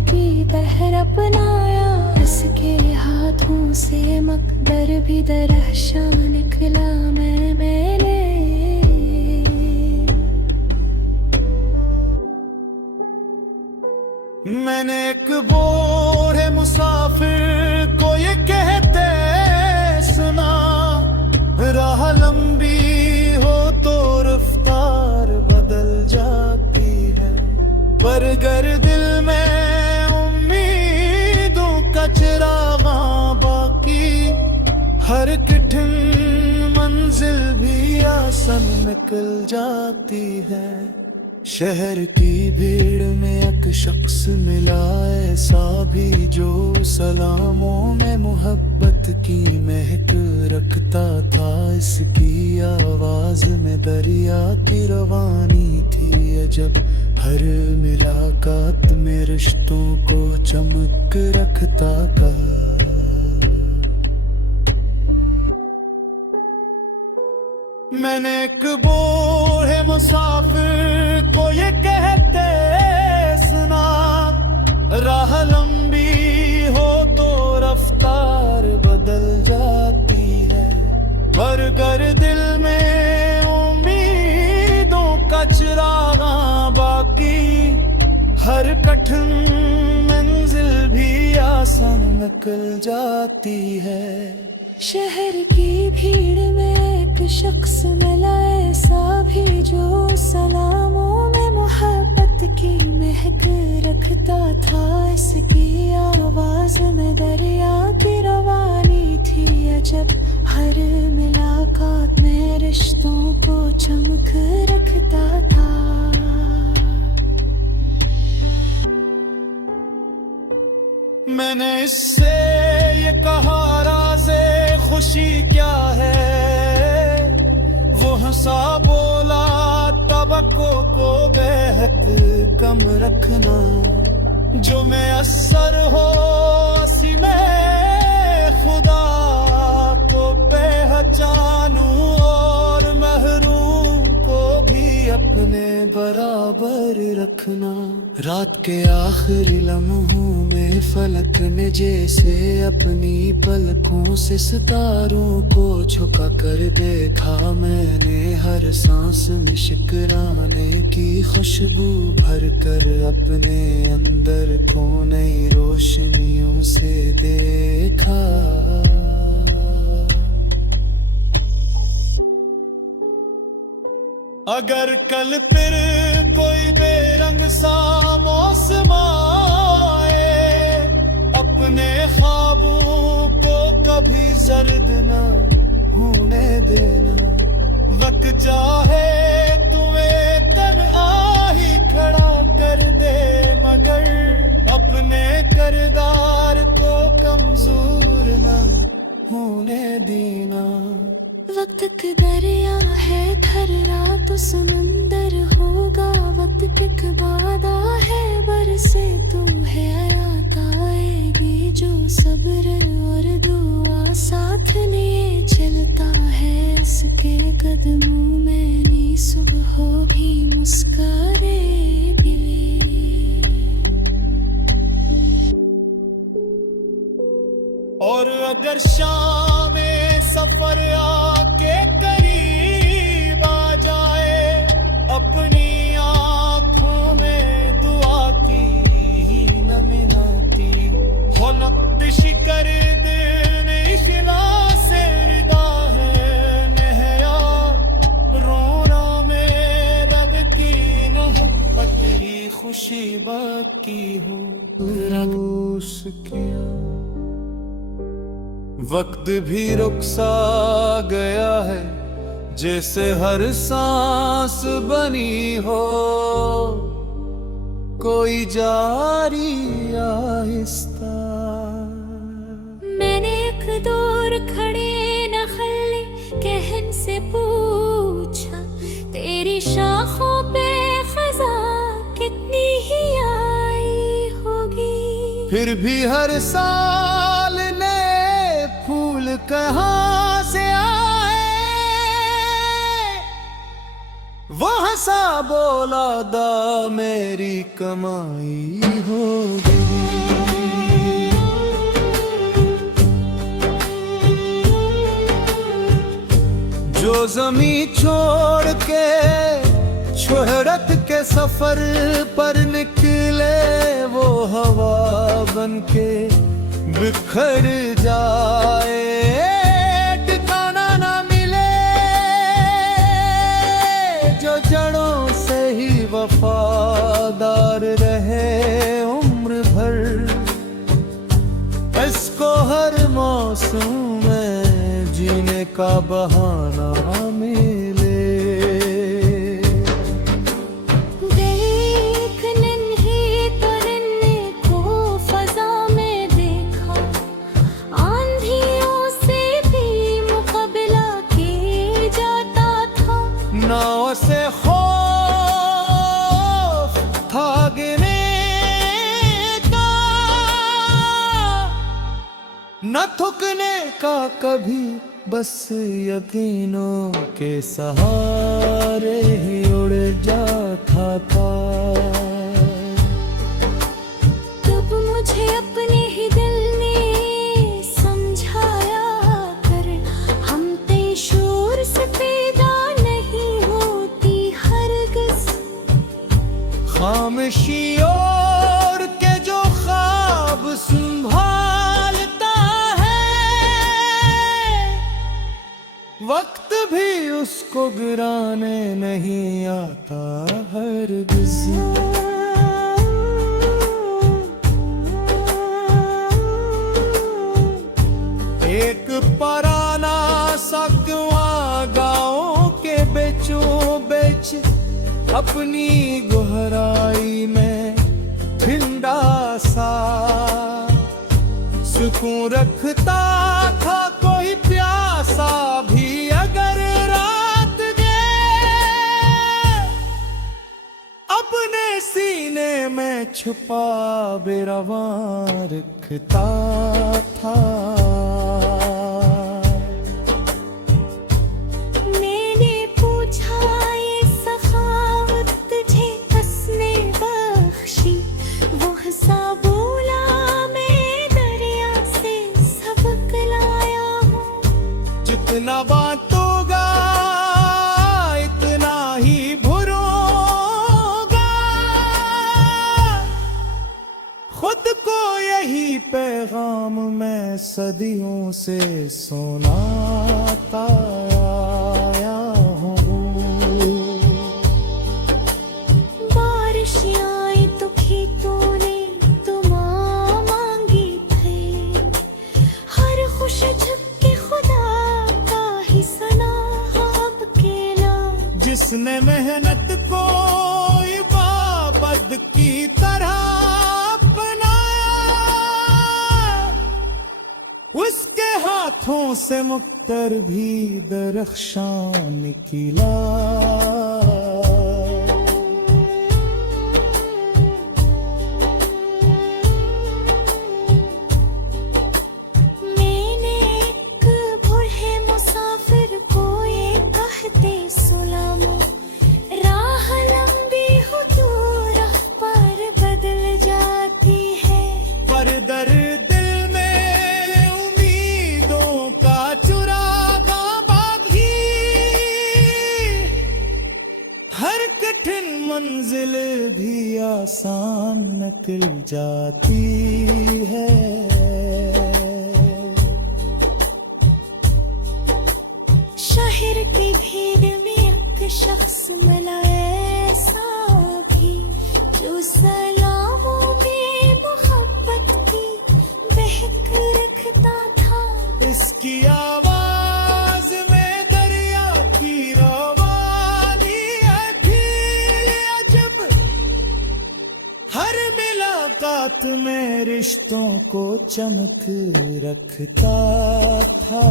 की बहर अपनाया, इसके हाथों से मकदर भी दरहशा निकला मैं मेले। मैंने एक बूढ़े मुसाफिर को ये कहते सुना, राह लंबी हो तो रफ्तार बदल जाती है, पर गर दिल में उम्मीदों का चिरागा बाकी, हर कठिन मंजिल भी आसान निकल जाती है। शहर की भीड़ में एक शख्स मिला ऐसा भी जो सलामों में मोहब्बत की महक रखता था, इसकी आवाज में दरिया की रवानी थी अजब, हर मुलाकात में रिश्तों को चमक रखता था। मैंने एक बूढ़े मुसाफिर को ये कहते सुना, राह लंबी हो तो रफ्तार बदल जाती है, पर गर दिल में उम्मीदों का चिरागा बाकी, हर कठिन मंजिल भी आसान निकल जाती है। शहर की भीड़ में एक शख्स मिला ऐसा भी जो सलामों में मोहब्बत की महक रखता था, इसकी आवाज में दरिया की रवानी थी अजब, हर मुलाकात में रिश्तों को चमक रखता था। मैंने इससे ये कहा राज़े खुशी क्या है, वो हंसा बोला तबक्कों को बेहद कम रखना, जो मैं असर हो उसी में खुदा को पहचानूं, और महरूम को भी अपने बराबर रखना। रात के आखिरी लम्हों में फलक ने जैसे अपनी पलकों से सितारों को झुका कर देखा, मैंने हर सांस में शुक्राने की खुशबू भर कर अपने अंदर को नई रोशनियों से देखा। अगर कल फिर कोई बेरंग सा मौसम आए, अपने ख्वाबों को कभी जर्द न होने देना, वक्त चाहे तुम्हें तन्हाई खड़ा कर दे, मगर अपने किरदार को कमजोर न होने देना। वक्त का दरिया है थर्रा तो समंदर होगा, वक्त एक वादा है बरसे तू है आयात आएगी, जो सब्र और दुआ साथ लिए चलता है, इसके कदमों में नी सुबह भी मुस्कुराएगी। और अगर शाम सफर आके करीब आ जाए, अपनी आँखों में दुआ की ही नमी आती, हो लफ्ज़ कर दिल इखलास से रिदा है नहया, रोना में रब की मोहब्बत ही खुशी बाकी हो। वक्त भी रुक सा गया है, जैसे हर सांस बनी हो, कोई जारी आहिस्ता। मैंने एक दूर खड़े नखले कहन से पूछा, तेरी शाखों पे खज़ा कितनी ही आई होगी, फिर भी हर साल नए फूल कहाँ से आए, वो हंसा बोला दा मेरी कमाई होगी। जमी छोड़ के शोहरत के सफर पर निकले, वो हवा बन के बिखर जाए, ठिकाना ना मिले जो जड़ों से ही वफादार रहे उम्र भर। इसको हर मौसम में जीने का बहाना मिले। देख नन्ही तरन्ने को फजा में देखा, आंधियों से भी मुकाबला किए जाता था। नाव से खौफ था गिरने का, न थुकने का कभी, बस यकीनों के सहारे ही उड़ जाता था। तब मुझे अपने ही दिल ने समझाया कर, हम तेशूर से पैदा नहीं होती हरगिज़। खामोशी और के जो ख्वाब संभालता है, वक्त भी उसको गिराने नहीं आता हरगिज़। एक पराना सा कुआं गाँव के बेचों बेच, अपनी गहराई में ठंडा सा सुकून रखता था। कोई प्यासा भी अगर रात के अपने सीने में छुपा बेरवां रखता था। मैंने पूछा ये सखावत तुझे किसने बख्शी, वो हंसा बोला मैं दरिया से सबक लाया हूँ। जितना बांटोगा इतना ही भरोगा, खुद को यही पैगाम मैं सदियों से सुनाता आया हूँ। बारिश आई तो खेतों ने दुआ मांगी थे, हर खुश झुक खुदा का ही सना अब केला। जिसने मेहनत को इबादत की तरह अपनाया, उसके हाथों से मुक्तर भी दरख्शां निकला। मैंने एक बूढ़े मुसाफिर को ये कहते सुना, राह लंबी हो तो राह पर बदल जाती है। पर दर्द दिल में उम्मीदों का चुरागा बागी, हर कठिन मंजिल भी आसान निकल जाती है। शहर की भीड़ में एक शख्स मिला ऐसा भी, जो सलामों में मोहब्बत की बहक रखता था। इसकी आवाज में दरिया की रवानी थी अजब, हर मुलाकात में रिश्तों को चमक रखता था।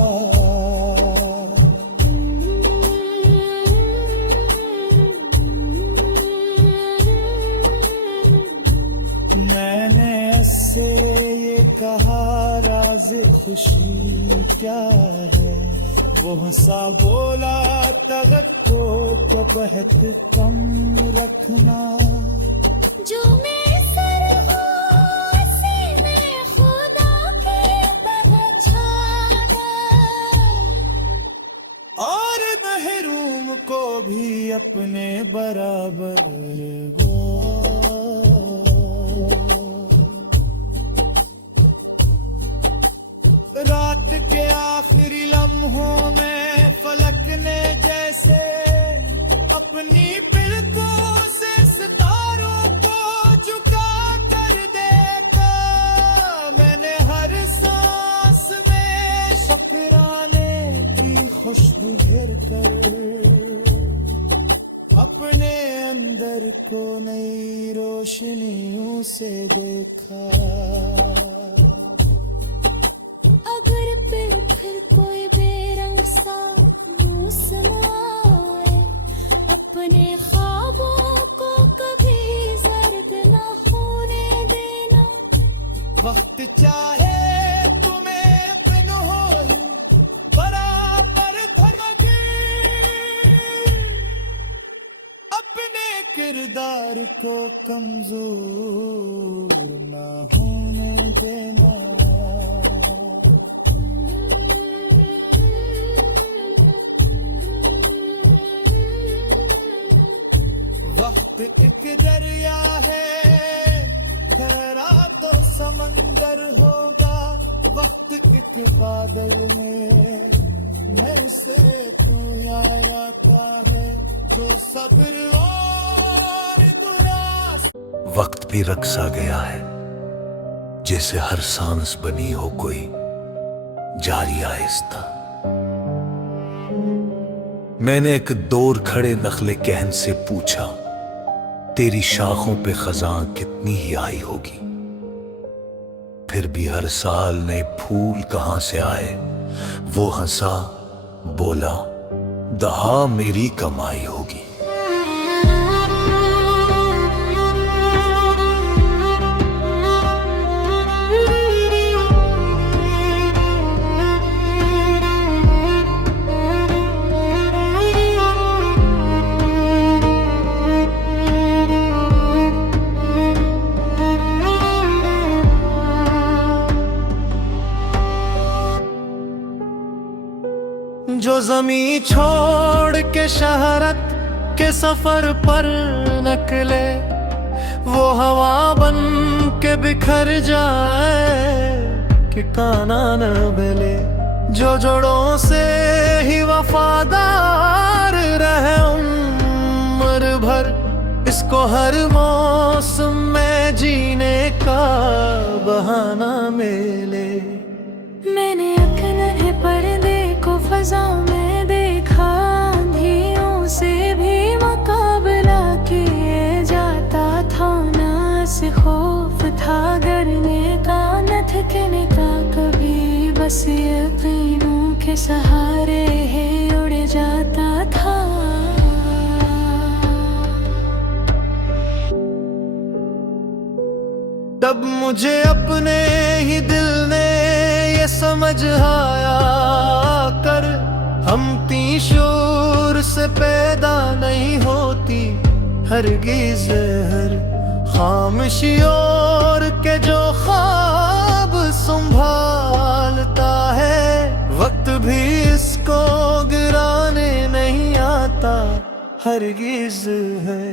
मैंने उससे ये कहा राज खुशी क्या है, वो हंसा बोला तवक्को को बहुत कम रखना। जो मैं सर हूँ उसी में खुदा की पहचान, और लम्हों में फलक ने जैसे अपनी पलकों से सितारों को झुका कर देखा। मैंने हर सांस में शुक्राने की खुशबू घिर कर अपने अंदर को नई रोशनियों से देखा। अगर फिर कोई बेरंग सा मौसम आए, अपने ख्वाबों को कभी जर्द न होने देना। वक्त चाहे तुम्हें पनहोई बराबर धमके, अपने किरदार को कमजोर न होने देना। वक्त एक दरिया है, ठहरा तो समंदर होगा। वक्त एक बादल में, मैं से तू आता है तो सब्र और दुरास। वक्त भी रक्स आ गया है, जैसे हर सांस बनी हो कोई जारी आहिस्ता। मैंने एक दूर खड़े नखले कहन से पूछा, तेरी शाखों पे खजां कितनी ही आई होगी। फिर भी हर साल नए फूल कहां से आए। वो हंसा, बोला, दहा मेरी कमाई होगी। जो ज़मीं छोड़ के शहरत के सफर पर निकले, वो हवा बन के बिखर जाए कि काना न मिले। जो जड़ों से ही वफादार रहे उम्र भर, इसको हर मौसम में जीने का बहाना मिले। मैंने अखनन पर्दे को फज़ाओं में देखा, आंधियों से भी मुकाबला किए जाता था। ना से खौफ था डरने का, न थकने का कभी, बस यकीनों के सहारे ही उड़ जाता था। तब मुझे अपने ही दिल ने ये समझ आया कर, हम तीशूर से पैदा नहीं होती हरगिज़ हर खामशियों के जो ख्वाब संभालता है। वक्त भी इसको गिराने नहीं आता हरगिज़ है।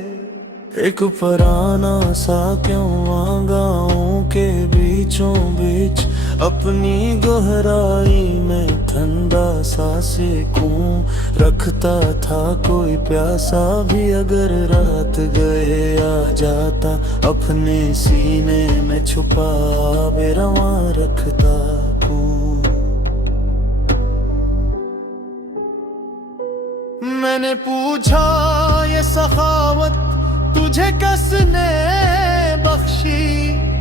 एक पराना सा क्यों आगाओं के बीचों बीच, अपनी गहराई में ठंडा सा सुकून रखता था। कोई प्यासा भी अगर रात गए आ जाता, अपने सीने में छुपा बेरवा रखता हूँ। मैंने पूछा, ये सखावत तुझे किसने बख्शी?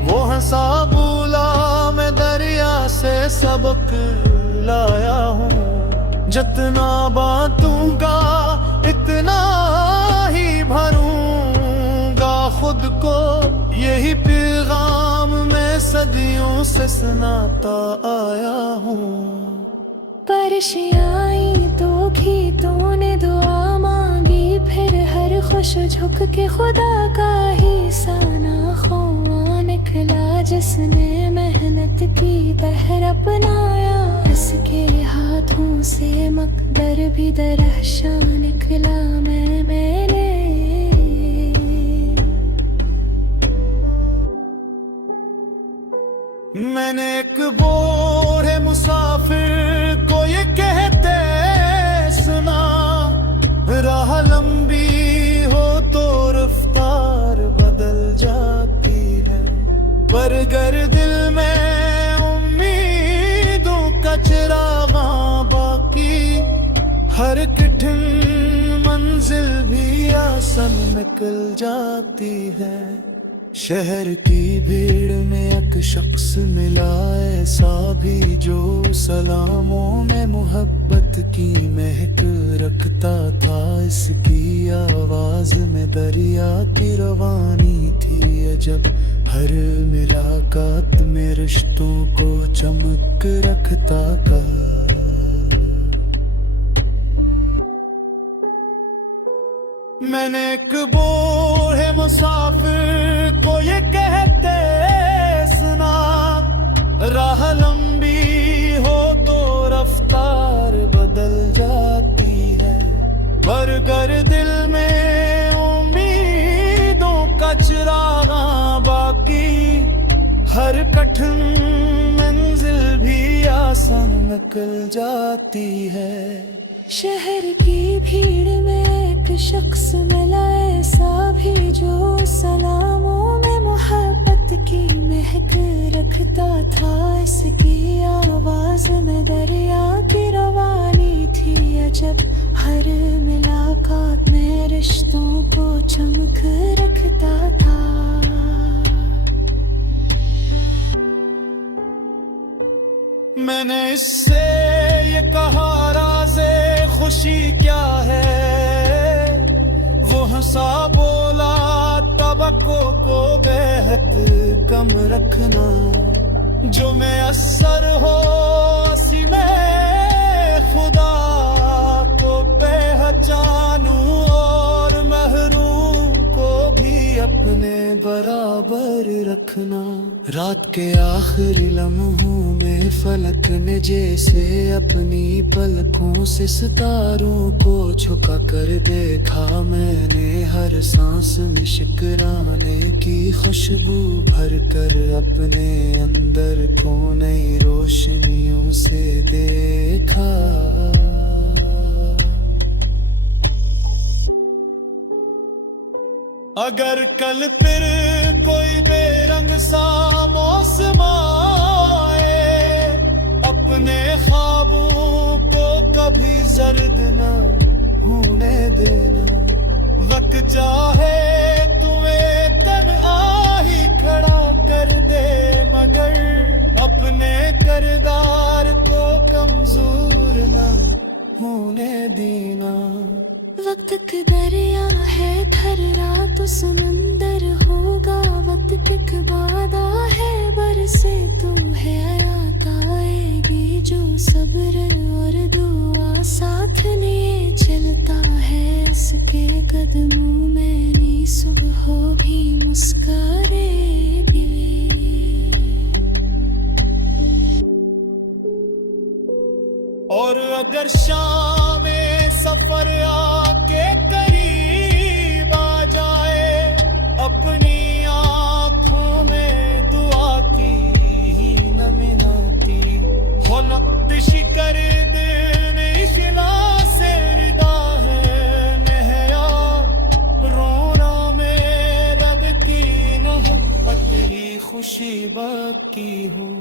वो हंसा, बोला, मैं दरिया से सबक लाया हूँ। जितना बांटूंगा इतना ही भरूंगा खुद को, यही पैगाम मैं सदियों से सुनाता आया हूँ। परशियाई तो गीतों ने दुआ मांगी, फिर हर खुश झुक के खुदा का ही साना ख्वां निकला। जिसने मेहनत की बहर अपनाया, इसके हाथों से मकदर भी दरहशां निकला। मैंने एक बोरे मुसाफिर को ये कहते गर दिल में उम्मीदों का चिरागा बाकी, हर कठिन मंजिल भी आसान निकल जाती है। शहर की भीड़ में एक शख्स मिला ऐसा भी जो सलामों में मोहब्बत की महक रखता था। इसकी आवाज में दरिया की रवानी थी अजब, हर मुलाकात में रिश्तों को चमक रखता था। मैंने एक बूढ़े मुसाफिर को ये कहते सुना, राह लंबी हो तो रफ्तार बदल जाती है। पर गर दिल में उम्मीदों का चिरागा बाकी, हर कठिन मंजिल भी आसान निकल जाती है। शहर की भीड़ में एक शख्स मिला ऐसा भी जो सलामों में मोहब्बत की महक रखता था। इसकी आवाज में दरिया की रवानी थी अजब, हर मुलाकात में रिश्तों को चमक रखता था। मैंने इससे ये कहा राज़े खुशी क्या है, वो हंसा बोला तवक्को को बेहद कम रखना। जो मैं असर हो उसी में खुदा को पहचानूं, और महरूम को भी अपने बराबर रखना। रात के आखिरी लम्हों में फलक ने जैसे अपनी पलकों से सितारों को झुका कर देखा। मैंने हर सांस में शुक्राने की खुशबू भर कर अपने अंदर को नई रोशनियों से देखा। अगर कल फिर कोई बेरंग सा मौसम आए, अपने ख्वाबों को कभी जर्द न होने देना। वक्त चाहे तुम्हें तन्हा ही खड़ा कर दे, मगर अपने किरदार को कमजोर न होने देना। वक्त का दरिया है थर रात समंदर होगा, वक्त एक वादा है बरसे तू है आयात आएगी। जो सब्र और दुआ साथ लिए चलता है, इसके कदमों में नी सुबह भी मुस्कुराएगी। और अगर शाम सफर आके करीब आ जाए, अपनी आंखों में दुआ की ही नमी आती हो। लफ्ज़ कर देने इखलास से रिदा है नहया, रोना में रब की मोहब्बत ही खुशी बाकी हूँ।